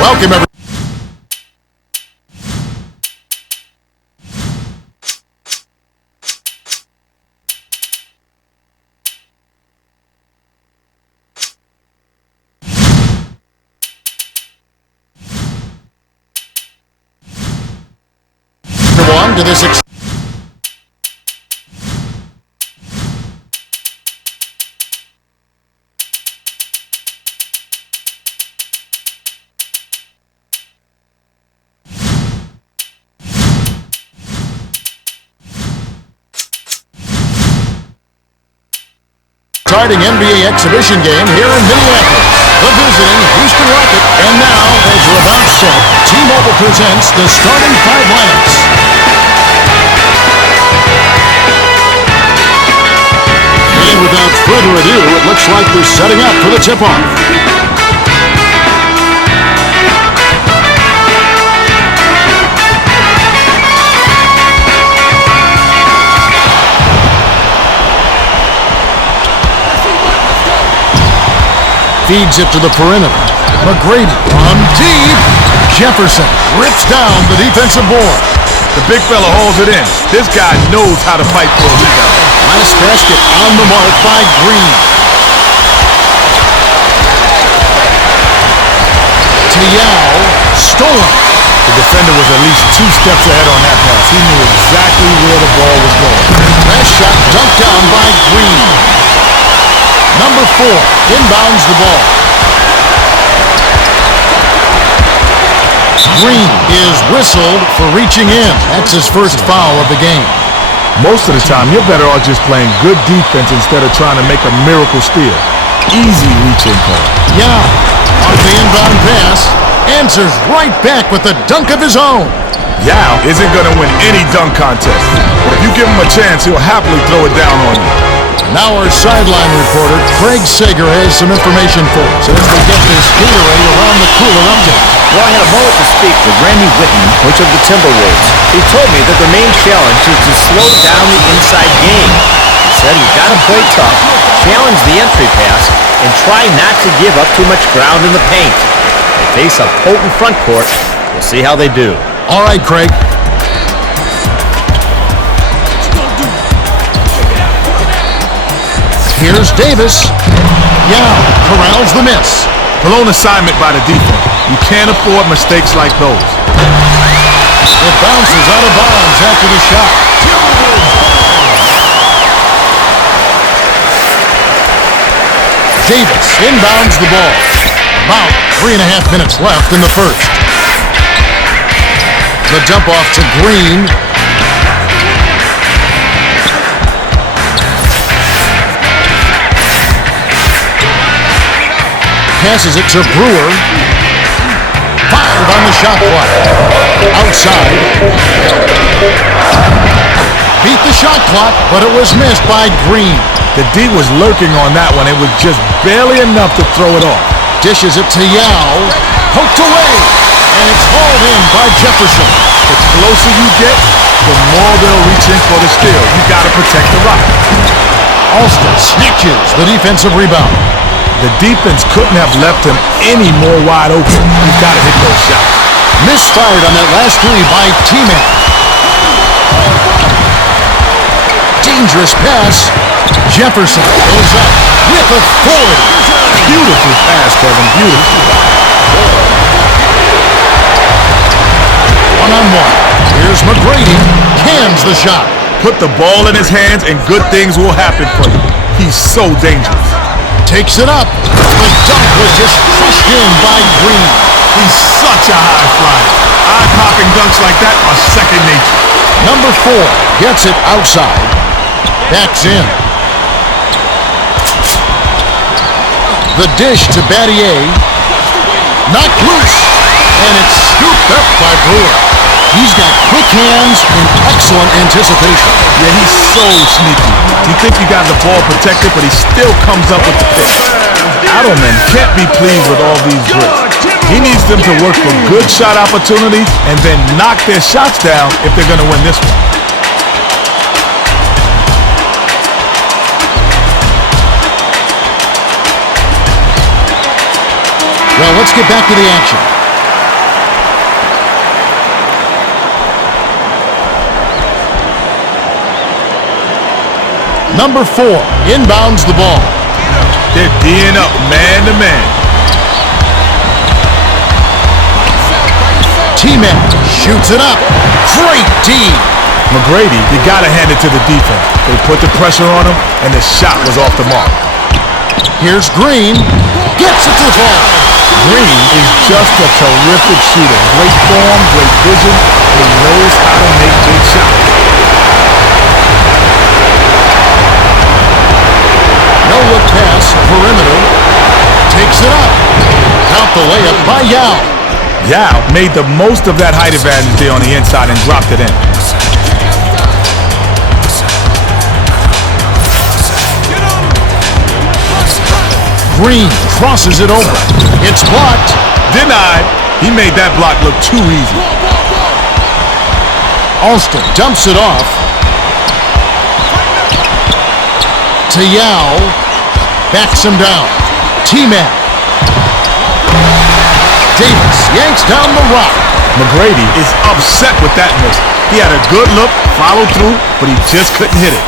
Welcome, everyone. To this exciting NBA exhibition game here in Minneapolis. The visiting Houston Rocket. And now, as you're about set, T-Mobile presents the starting five lineups. And without further ado, it looks like they're setting up for the tip-off. Feeds it to the perimeter. McGrady on deep. Jefferson rips down the defensive board. The big fella hauls it in. This guy knows how to fight for a rebound. Last basket on the mark by Green. Tiao stolen. The defender was at least 2 steps ahead on that pass. He knew exactly where the ball was going. Last shot dunked down by Green. Number 4 inbounds the ball. Green is whistled for reaching in. That's his first foul of the game. Most of the time, you're better off just playing good defense instead of trying to make a miracle steal. Easy reach-in call. Yeah, on the inbound pass, answers right back with a dunk of his own. Yao isn't going to win any dunk contest. But if you give him a chance, he'll happily throw it down on you. Now our sideline reporter, Craig Sager, has some information for us as we get this Gatorade around the cooler update. Well, I had a moment to speak with Randy Whitman, coach of the Timberwolves. He told me that the main challenge is to slow down the inside game. He said, you've got to play tough, challenge the entry pass, and try not to give up too much ground in the paint. They face a potent front court. We'll see how they do. All right, Craig. Here's Davis. Yao corrals the miss. Blown assignment by the defense. You can't afford mistakes like those. It bounces out of bounds after the shot. Davis inbounds the ball. About 3.5 minutes left in the first. The dump off to Green. Passes it to Brewer. Fired on the shot clock. Outside. Beat the shot clock, but it was missed by Green. The D was lurking on that one. It was just barely enough to throw it off. Dishes it to Yao. Poked away. And it's hauled in by Jefferson. The closer you get, the more they'll reach in for the steal. You got to protect the rock. Alston snatches the defensive rebound. The defense couldn't have left him any more wide open. He's got to hit those shots. Misfired on that last three by T-Man. Dangerous pass. Jefferson goes up with authority. Beautiful pass, Kevin. Beautiful. One-on-one. Here's McGrady. Cans the shot. Put the ball in his hands and good things will happen for you. He's so dangerous. Takes it up. The dunk was just crushed in by Green. He's such a high flyer. Eye-popping dunks like that are second nature. Number 4 gets it outside. Backs in. The dish to Battier. Knocked loose. And it's scooped up by Brewer. He's got quick hands and excellent anticipation. Yeah, he's so sneaky. You think you got the ball protected, but he still comes up with the pick. Adelman can't be pleased with all these bricks. He needs them to work for good shot opportunities and then knock their shots down if they're going to win this one. Well, let's get back to the action. Number 4 inbounds the ball. They're D'ing up man to man. T-Man shoots it up. Great D. McGrady, you got to hand it to the defense. They put the pressure on him, and the shot was off the mark. Here's Green. Gets it to the ball. Green is just a terrific shooter. Great form, great vision, and he knows how to make big shots. No-look pass, perimeter. Takes it up. Count the layup by Yao. Yao made the most of that height advantage there on the inside and dropped it in. Green crosses it over. It's blocked. Denied. He made that block look too easy. Alston dumps it off. To Yao. Backs him down. T-Man. Davis yanks down the rock. McGrady is upset with that miss. He had a good look, followed through, but he just couldn't hit it.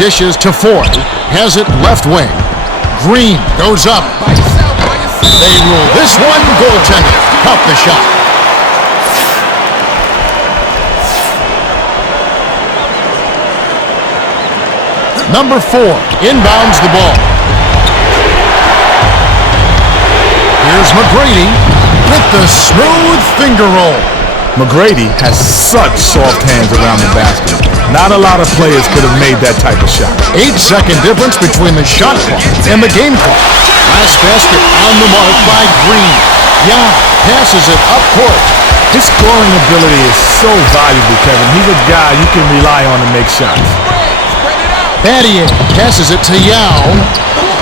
Dishes to Ford. Has it left wing. Green goes up. They rule this one goaltender. Count the shot. Number 4 inbounds the ball. Here's McGrady with the smooth finger roll. McGrady has such soft hands around the basket. Not a lot of players could have made that type of shot. 8-second difference between the shot clock and the game clock. Last basket on the mark by Green. Yao passes it up court. His scoring ability is so valuable, Kevin. He's a guy you can rely on to make shots. Battier passes it to Yao.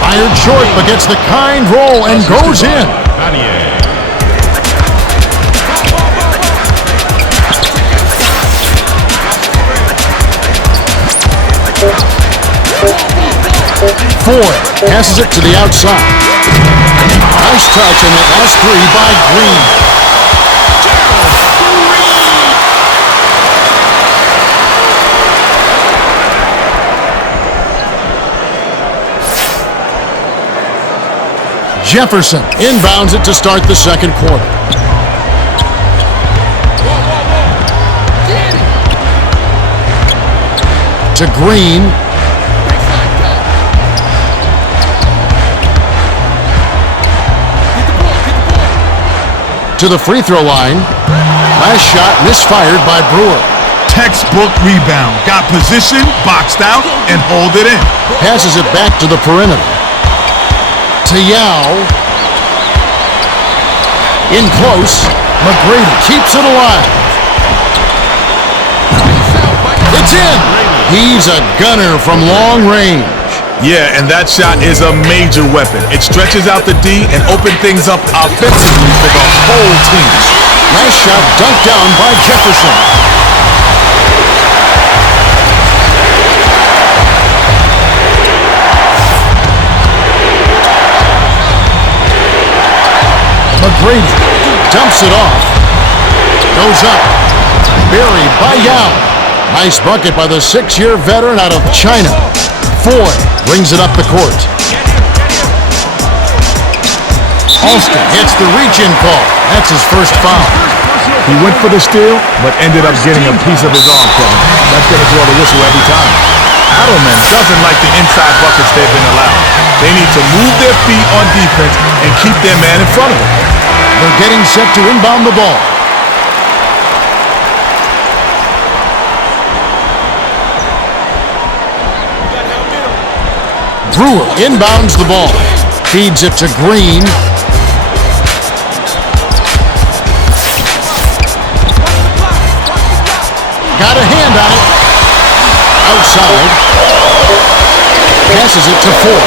Fired short, but gets the kind roll and goes in. Ford passes it to the outside. Nice touch on that last three by Green. Jefferson inbounds it to start the second quarter. To Green. To the free throw line. Last shot misfired by Brewer. Textbook rebound. Got position, boxed out, and hold it in. Passes it back to the perimeter. To Yao. In close. McGrady keeps it alive. It's in. He's a gunner from long range. Yeah, and that shot is a major weapon. It stretches out the D and opens things up offensively for the whole team. Last shot dunked down by Jefferson. McGrady dumps it off. Goes up. Buried by Yao. Nice bucket by the 6-year veteran out of China. Ford brings it up the court. Alston hits the reach-in call. That's his first foul. He went for the steal, but ended up getting a piece of his arm, Kevin. That's going to draw the whistle every time. Adelman doesn't like the inside buckets they've been allowed. They need to move their feet on defense and keep their man in front of them. They're getting set to inbound the ball. Brewer inbounds the ball. Feeds it to Green. Got a hand on it. Outside. Passes it to Ford.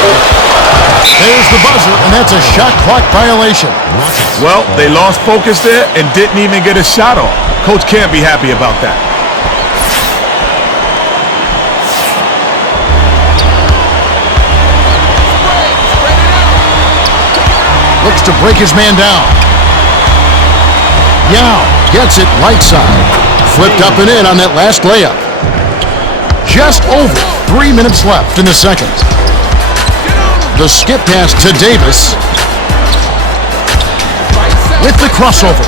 There's the buzzer, and that's a shot clock violation. Well, they lost focus there and didn't even get a shot off. Coach can't be happy about that. Looks to break his man down. Yao gets it right side. Flipped up and in on that last layup. Just over 3 minutes left in the second. The skip pass to Davis. With the crossover.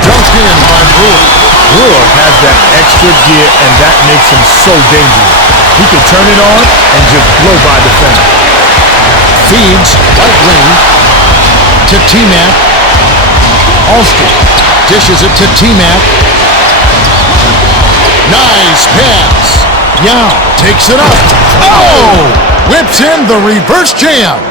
Dunked in by Brewer. Brewer has that extra gear, and that makes him so dangerous. He can turn it on and just blow by defenders. Feeds right wing to T-Mac. Alston dishes it to T-Mac. Nice pass. Yao takes it up. Oh! Whips in the reverse jam.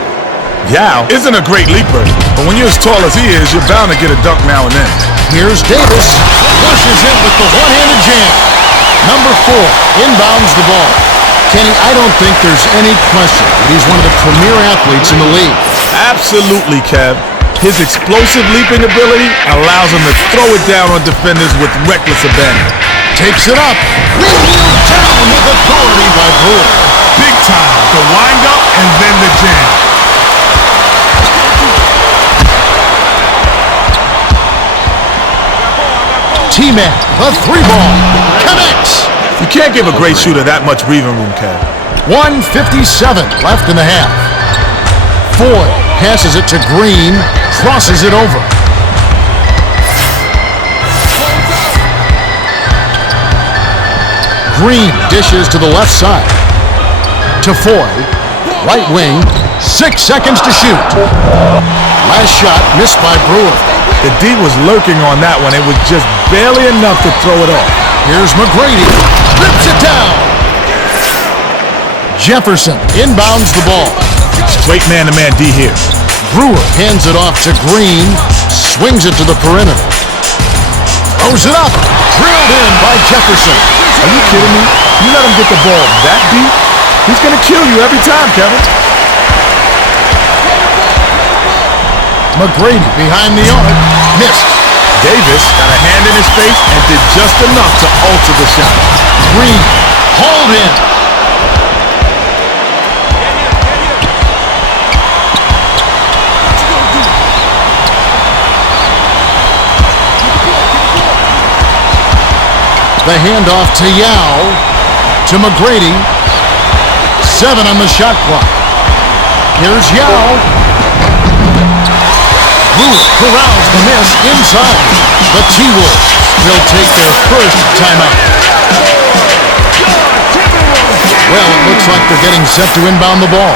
Yao isn't a great leaper, but when you're as tall as he is, you're bound to get a dunk now and then. Here's Davis. Flushes in with the one-handed jam. Number 4 inbounds the ball. Kenny, I don't think there's any question that he's one of the premier athletes in the league. Absolutely, Kev. His explosive leaping ability allows him to throw it down on defenders with reckless abandon. Takes it up. Wheeled down with authority by Brewer. Big time. The wind-up and then the jam. T-Mac, the 3-ball. Connects. You can't give a great shooter that much breathing room, Kev. 1:57 left in the half. Ford passes it to Green. Crosses it over. Green dishes to the left side. To Foy. Right wing. 6 seconds to shoot. Last shot missed by Brewer. The D was lurking on that one. It was just barely enough to throw it off. Here's McGrady. Rips it down. Jefferson inbounds the ball. Straight man-to-man D here. Brewer hands it off to Green. Swings it to the perimeter. Throws it up. Drilled in by Jefferson. Are you kidding me? You let him get the ball that deep? He's going to kill you every time, Kevin. McGrady behind the arc. Missed. Davis got a hand in his face and did just enough to alter the shot. Green hauled in. The handoff to Yao. To McGrady. 7 on the shot clock. Here's Yao. Brewer corrals the miss inside. The T-Wolves will take their first timeout. Well, it looks like they're getting set to inbound the ball.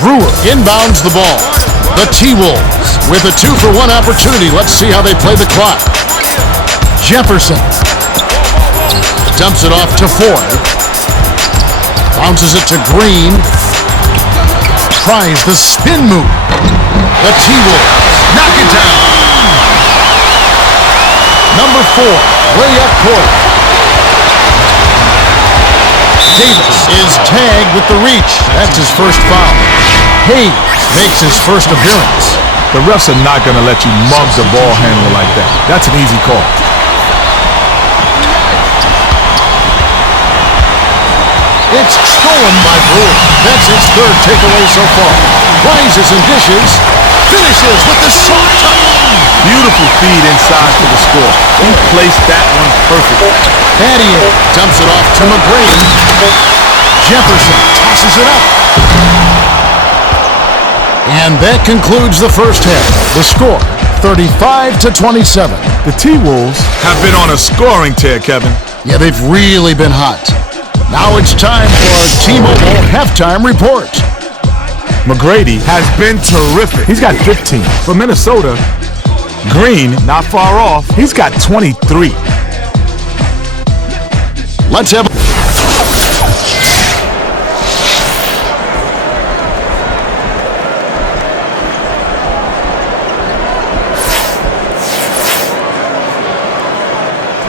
Brewer inbounds the ball. The T-Wolves with a 2-for-1 opportunity. Let's see how they play the clock. Jefferson dumps it off to Ford. Bounces it to Green. Tries the spin move. The T-Wolves knock it down. Number 4, way up court. Davis is tagged with the reach. That's his first foul. Hayes makes his first appearance. The refs are not going to let you mug the ball handler like that. That's an easy call. It's stolen by Brewer. That's his third takeaway so far. Rises and dishes. Finishes with the short touch. Beautiful feed inside for the score. He placed that one perfectly. Battier dumps it off to McGrady. Jefferson tosses it up. And that concludes the first half. The score, 35-27. The T-Wolves have been on a scoring tear, Kevin. Yeah, they've really been hot. Now it's time for our T-Mobile halftime report. McGrady has been terrific. He's got 15. For Minnesota, Green, not far off, he's got 23. Let's have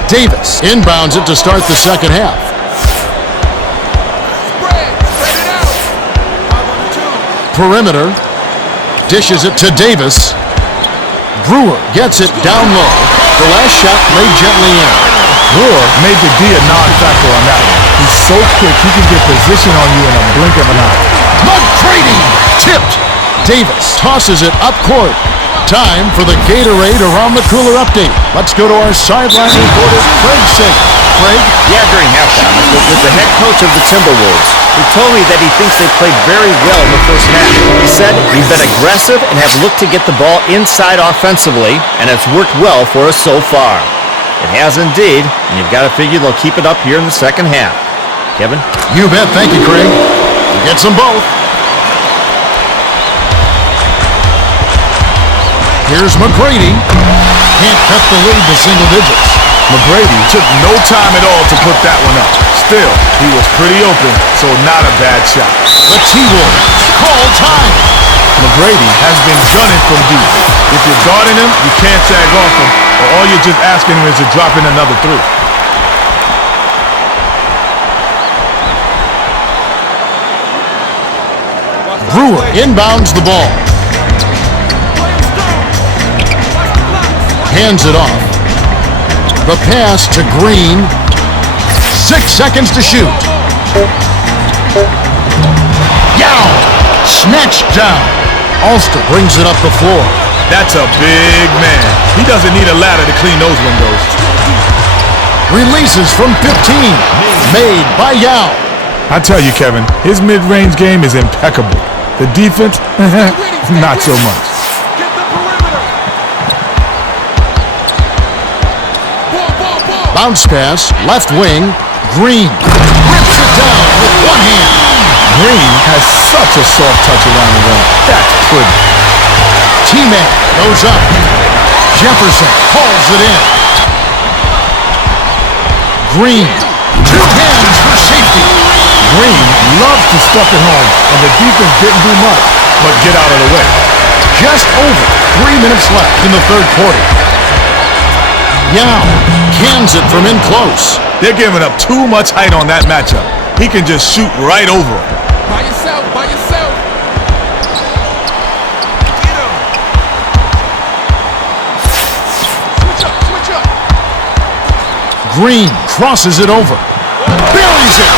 Davis inbounds it to start the second half. Perimeter. Dishes it to Davis. Brewer gets it down low. The last shot laid gently in. Brewer made the D a non-factor on that one. He's so quick, he can get position on you in a blink of an eye. McGrady tipped. Davis tosses it up court. Time for the Gatorade Around the Cooler update. Let's go to our sideline reporter, Craig Sager. Craig? Yeah, during halftime, I spoke with the head coach of the Timberwolves, who told me that he thinks they played very well in the first half. He said, "We've been aggressive and have looked to get the ball inside offensively, and it's worked well for us so far." It has indeed, and you've got to figure they'll keep it up here in the second half. Kevin? You bet. Thank you, Craig. You get some both. Here's McGrady. Can't cut the lead to single digits. McGrady took no time at all to put that one up. Still, he was pretty open, so not a bad shot. The T-Wolves call time. McGrady has been gunning from deep. If you're guarding him, you can't tag off him, or all you're just asking him is to drop in another three. Brewer inbounds the ball. Hands it off. The pass to Green. 6 seconds to shoot. Yao! Snatched down. Alston brings it up the floor. That's a big man. He doesn't need a ladder to clean those windows. Releases from 15. Made by Yao. I tell you, Kevin, his mid-range game is impeccable. The defense, not so much. Bounce pass, left wing, Green rips it down with one hand. Green has such a soft touch around the rim. That's pretty. T-Man goes up. Jefferson hauls it in. Green, 2 hands for safety. Green loves to stuff it home, and the defense didn't do much, but get out of the way. Just over 3 minutes left in the third quarter. Yao cans it from in close. They're giving up too much height on that matchup. He can just shoot right over it. By yourself, by yourself. Get him. Switch up. Green crosses it over. Buries it.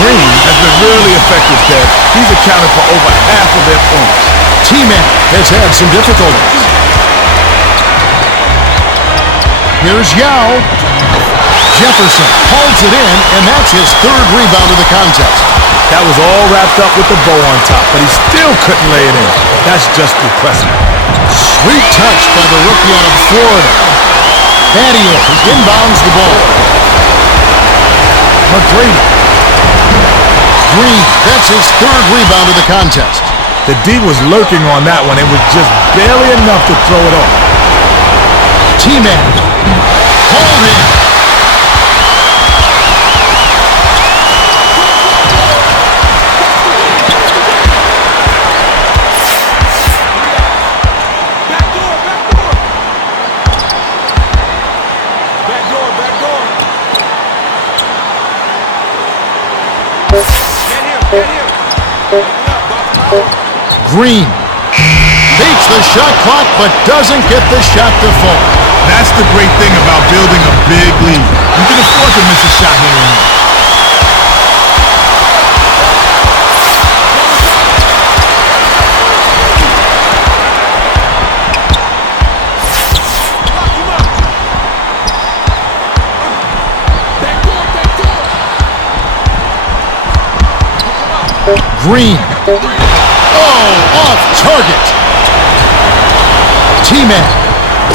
Green has been really effective, Kev. He's accounted for over half of their points. T-Man has had some difficulties. Here's Yao. Jefferson holds it in, and that's his third rebound of the contest. That was all wrapped up with the bow on top, but he still couldn't lay it in. That's just impressive. Sweet touch by the rookie out of Florida. Battier inbounds the ball. McGrady. Green, that's his third rebound of the contest. The D was lurking on that one. It was just barely enough to throw it off. T-Man. Hold in. Green beats the shot clock but doesn't get the shot to fall. That's the great thing about building a big lead. You can afford to miss a shot here and there. Green. Oh, off target. T-Man.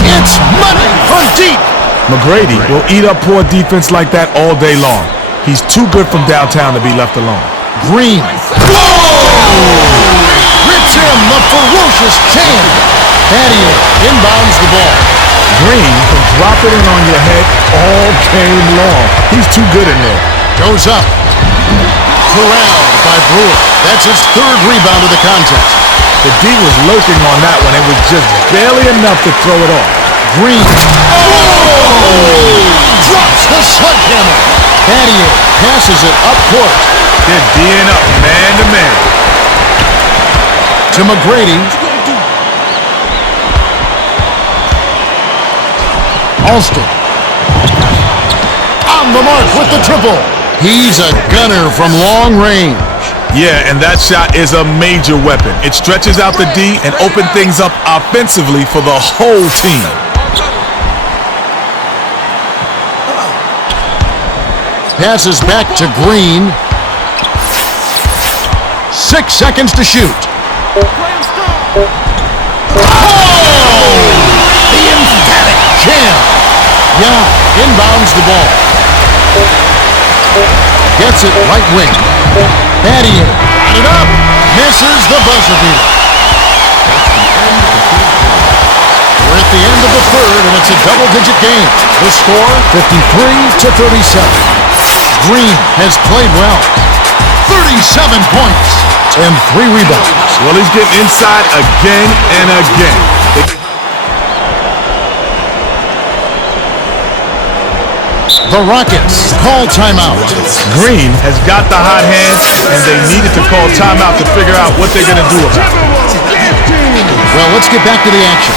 It's money from deep. McGrady will eat up poor defense like that all day long. He's too good from downtown to be left alone. Green. Whoa! Rips him the ferocious jam. Battier inbounds the ball. Green can drop it in on your head all game long. He's too good in there. Goes up. Corralled by Brewer. That's his third rebound of the contest. The D was lurking on that one. It was just barely enough to throw it off. Green. Oh! Drops the sledgehammer. Battier passes it up court. They're D'ing up man to man. To McGrady. Alston. On the mark with the triple. He's a gunner from long range. Yeah, and that shot is a major weapon. It stretches out the D and opens things up offensively for the whole team. Passes back to Green. 6 seconds to shoot. Oh! The emphatic jam. Yeah, inbounds the ball. Gets it right wing. Battier got it up. Misses the buzzer beater. We're at the end of the third, and it's a double-digit game. The score, 53-37. Green has played well. 37 points and 3 rebounds. Well, he's getting inside again and again. The Rockets call timeout. Green has got the hot hand, and they needed to call timeout to figure out what they're going to do about it. Well, let's get back to the action.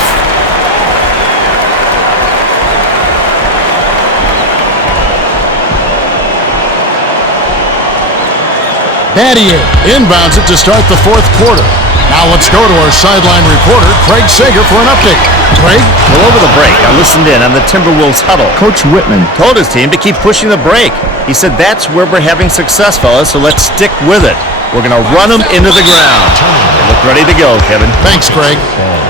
Battier inbounds it to start the fourth quarter. Now let's go to our sideline reporter, Craig Sager, for an update. Craig? Well, over the break, I listened in on the Timberwolves huddle. Coach Whitman told his team to keep pushing the break. He said, that's where we're having success, fellas, so let's stick with it. We're going to run them into the ground. They look ready to go, Kevin. Thanks, Craig.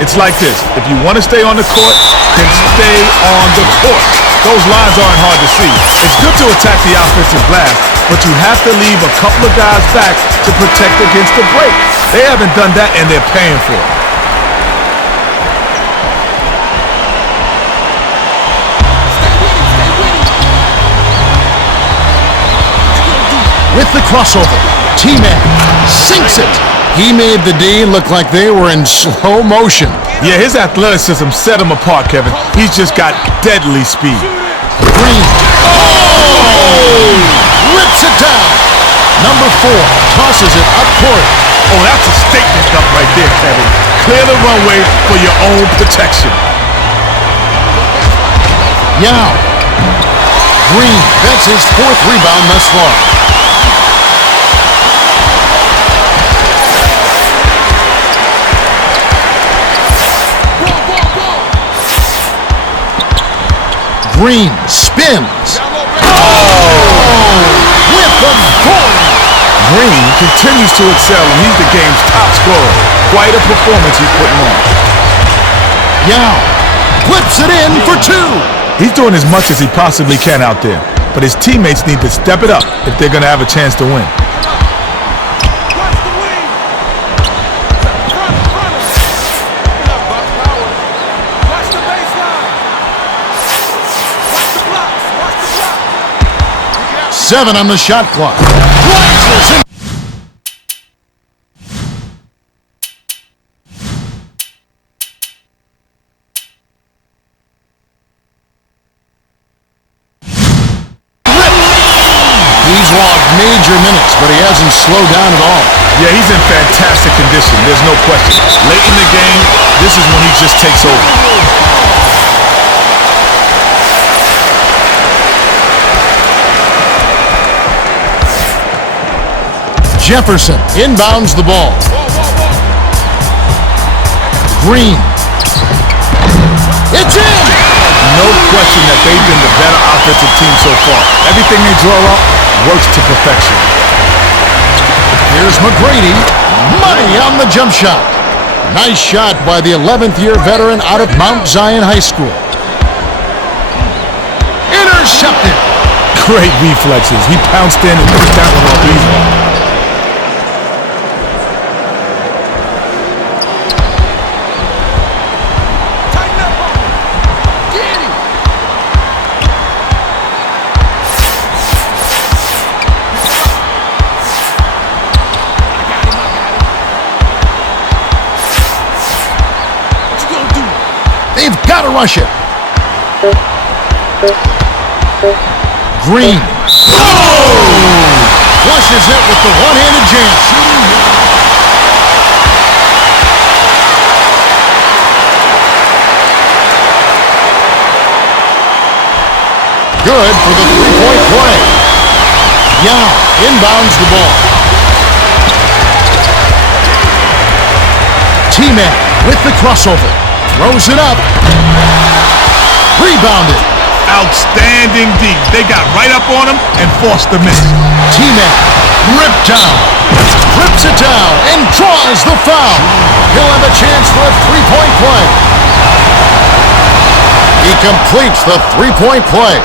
It's like this. If you want to stay on the court, then stay on the court. Those lines aren't hard to see. It's good to attack the offensive glass, but you have to leave a couple of guys back to protect against the break. They haven't done that, and they're paying for it. With the crossover, T-Man sinks it. He made the D look like they were in slow motion. Yeah, his athleticism set him apart, Kevin. He's just got deadly speed. Green. Oh! Rips it down. Number 4 tosses it up court. Oh, that's a statement dunk right there, Kevin. Clear the runway for your own protection. Yao. Green, that's his 4th rebound thus far. Green spins. Down low, baby. With authority. Green continues to excel, and he's the game's top scorer. Quite a performance he's putting on. Yao puts it in for two. He's doing as much as he possibly can out there, but his teammates need to step it up if they're going to have a chance to win. Watch the wing. Front. Get up, Buck. Power. Watch the baseline. Watch the blocks. Watch the block. 7 on the shot clock. Rises in. He's logged major minutes, but he hasn't slowed down at all. Yeah, he's in fantastic condition. There's no question. Late in the game, this is when he just takes over. Jefferson inbounds the ball. Green. It's in! No question that they've been the better offensive team so far. Everything they draw up works to perfection. Here's McGrady. Money on the jump shot. Nice shot by the 11th year veteran out of Mount Zion High School. Intercepted. Great reflexes. He pounced in and pushed down the ball easily. Tighten up on him. Get him. What you gonna do? They've got to rush it. Green. Flushes it with the one-handed jam. Good for the three-point play. Yao inbounds the ball. T-Man with the crossover. Throws it up. Rebounded. Outstanding D. They got right up on him and forced the miss. T-Man ripped down. Rips it down and draws the foul. He'll have a chance for a three-point play. He completes the three-point play.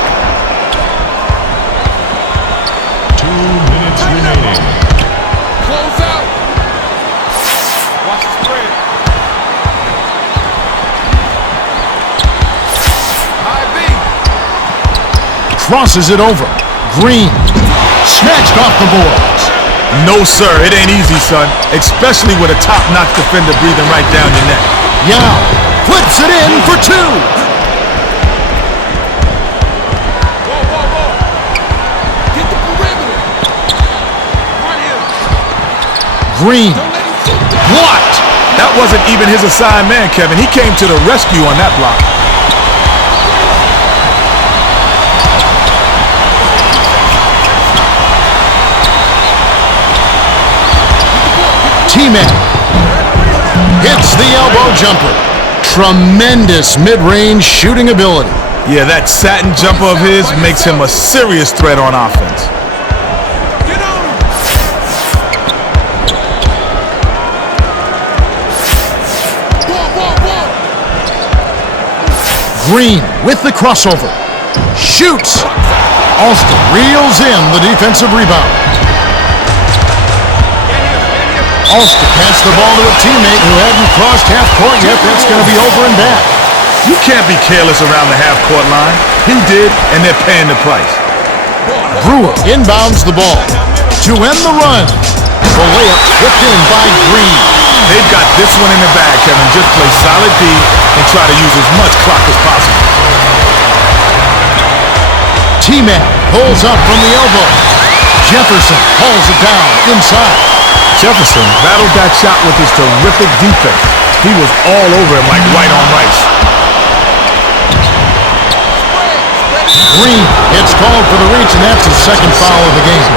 2 minutes remaining. Close out. Watch the spread. High B. Crosses it over. Green. Snatched off the boards. No, sir. It ain't easy, son. Especially with a top-notch defender breathing right down your neck. Yao puts it in for two. Whoa. Get the perimeter. Run him. Green. Don't let him sit down. Blocked. That wasn't even his assigned man, Kevin. He came to the rescue on that block. T-Man hits the elbow jumper. Tremendous mid-range shooting ability. Yeah, that satin jumper of his makes him a serious threat on offense. Get on him. Ball. Green with the crossover. Shoots. Alston reels in the defensive rebound. Alston passed the ball to a teammate who hadn't crossed half court yet. That's going to be over and back. You can't be careless around the half-court line. He did, and they're paying the price. Brewer inbounds the ball to end the run. The layup whipped in by Green. They've got this one in the bag, Kevin. Just play solid D and try to use as much clock as possible. T-Man pulls up from the elbow. Jefferson pulls it down inside. Jefferson battled that shot with his terrific defense. He was all over him like white on rice. Green gets called for the reach, and that's his second foul of the game.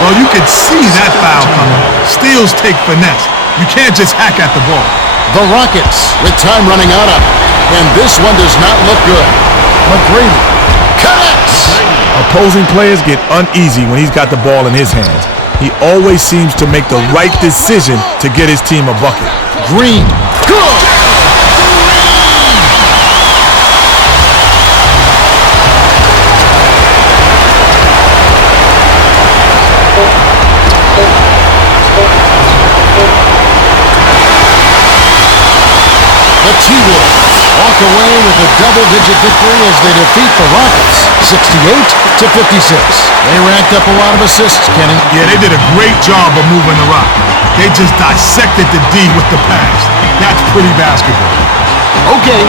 Well, you could see that foul coming. Steals take finesse. You can't just hack at the ball. The Rockets with time running out of it, and this one does not look good. McGrady connects. Opposing players get uneasy when he's got the ball in his hands. He always seems to make the right decision to get his team a bucket. Green, good. The T-Wolves walk away with a double-digit victory as they defeat the Rockets, 68-56. They racked up a lot of assists, Kenny. Yeah, they did a great job of moving the rock. They just dissected the D with the pass. That's pretty basketball. Okay,